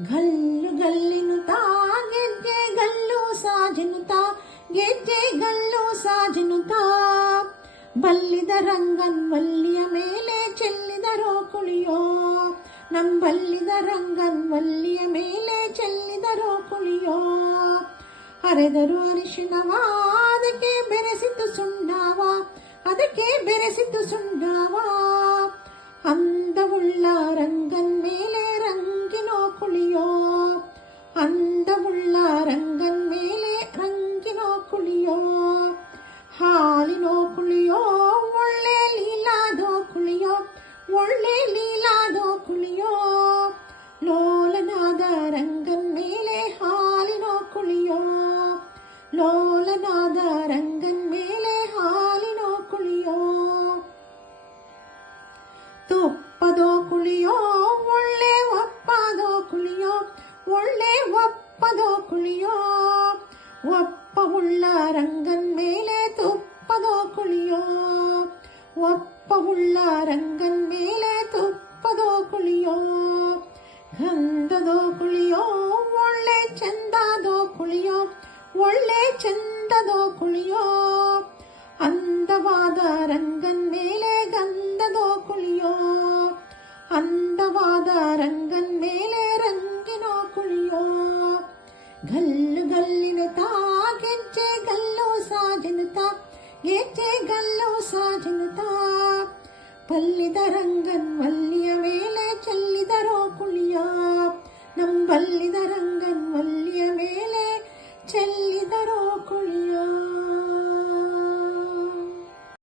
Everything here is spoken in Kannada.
ಗಲ್ಲು ಗಲ್ಲಿನುತ್ತಾ ಗೆಜ್ಜೆ ಗಲ್ಲು ಸಾಜಿನುತ್ತಾ ಗೆಜ್ಜೆ ಗಲ್ಲು ಸಾಜಿನುತ್ತಾ ಬಲ್ಲಿದ ರಂಗನ್ ವಲ್ಲಿಯ ಮೇಲೆ ಚೆಲ್ಲಿದರೋ ಕುಳಿಯೋ ನಂಬಲ್ಲಿದ ರಂಗನ್ ವಲ್ಲಿಯ ಮೇಲೆ ಚೆಲ್ಲಿದರೋ ಕುಳಿಯೋ ಹರೆದರು ಅರಿಶಿನವ ಅದಕ್ಕೆ ಬೆರೆಸಿತು ಸುಣ್ಣವ ಅದಕ್ಕೆ ಬೆರೆಸಿತು ಸುಣ್ಣವ ಅಂದವುಳ್ಳ ರಂಗನ್ ಮೇಲೆ ರಂಗಿನೋ ಕುಳಿಯೋ ಅಂದವುಳ್ಳ ರಂಗನ್ ಮೇಲೆ ರಂಗಿನೋ ಕುಳಿಯೋ ಹಾಲಿನೋ ಕುಳಿಯೋ ಒಳ್ಳೆ ಲೀಲಾದೋ ಕುಳಿಯೋ ಒಳ್ಳೆ ಲೀಲಾದೋ ಕುಳಿಯೋ ಲೋಲನಾದ ರಂಗನ್ ಮೇಲೆ ಹಾಲಿನೋ ಕುಳಿಯೋ ಲೋಲನಾದ ರಂಗನ್ ಮೇಲೆ ಹಾಲಿನೋ ಕುಳಿಯೋ ತುಪ್ಪದೋ ಕುಳಿಯೋ ಒಳ್ಳೆ ಒಪ್ಪದೋ ಕುಳಿಯೋ ಒಳ್ಳೆ ಒಪ್ಪದೋ ಕುಳಿಯೋ ಒಪ್ಪವುಳ್ಳ ರಂಗನ್ ಮೇಲೆ ತುಪ್ಪದೋ ಕುಳಿಯೋ ಒಪ್ಪವುಳ್ಳ ರಂಗನ್ ಮೇಲೆ ತುಪ್ಪದೋ ಕುಳಿಯೋ ಗಂಧದೋ ಕುಳಿಯೋ ಒಳ್ಳೆ ಚಂದದೋ ಕುಳಿಯೋ ಒಳ್ಳೆ ಚಂದದೋ ಕುಳಿಯೋ ಅಂದವಾದ ರಂಗನ್ ಮೇಲೆ ಗಂಧದೋ ಕುಳಿಯೋ ಅಂದವಾದ ರಂಗನ್ ಮೇಲೆ ರಂಗಿನೋ ಕುಳಿಯೋ ಗಲ್ಲು ಗಲ್ಲಿನುತ್ತಾ ಗೆಜ್ಜೆ ಗಲ್ಲು ಸಾಜಿನುತ್ತಾ ಗೆಜ್ಜೆ ಗಲ್ಲು ಸಾಜಿನುತ್ತಾ ಬಲ್ಲಿದ ರಂಗನ್ ವಲ್ಲಿಯ ಮೇಲೆ ಚೆಲ್ಲಿದರೋ ಕುಳಿಯೋ ನಂಬಲ್ಲಿದ ರಂಗನ್ ವಲ್ಲಿಯ ಮೇಲೆ ಚೆಲ್ಲಿದರೋ ಕುಳಿಯೋ.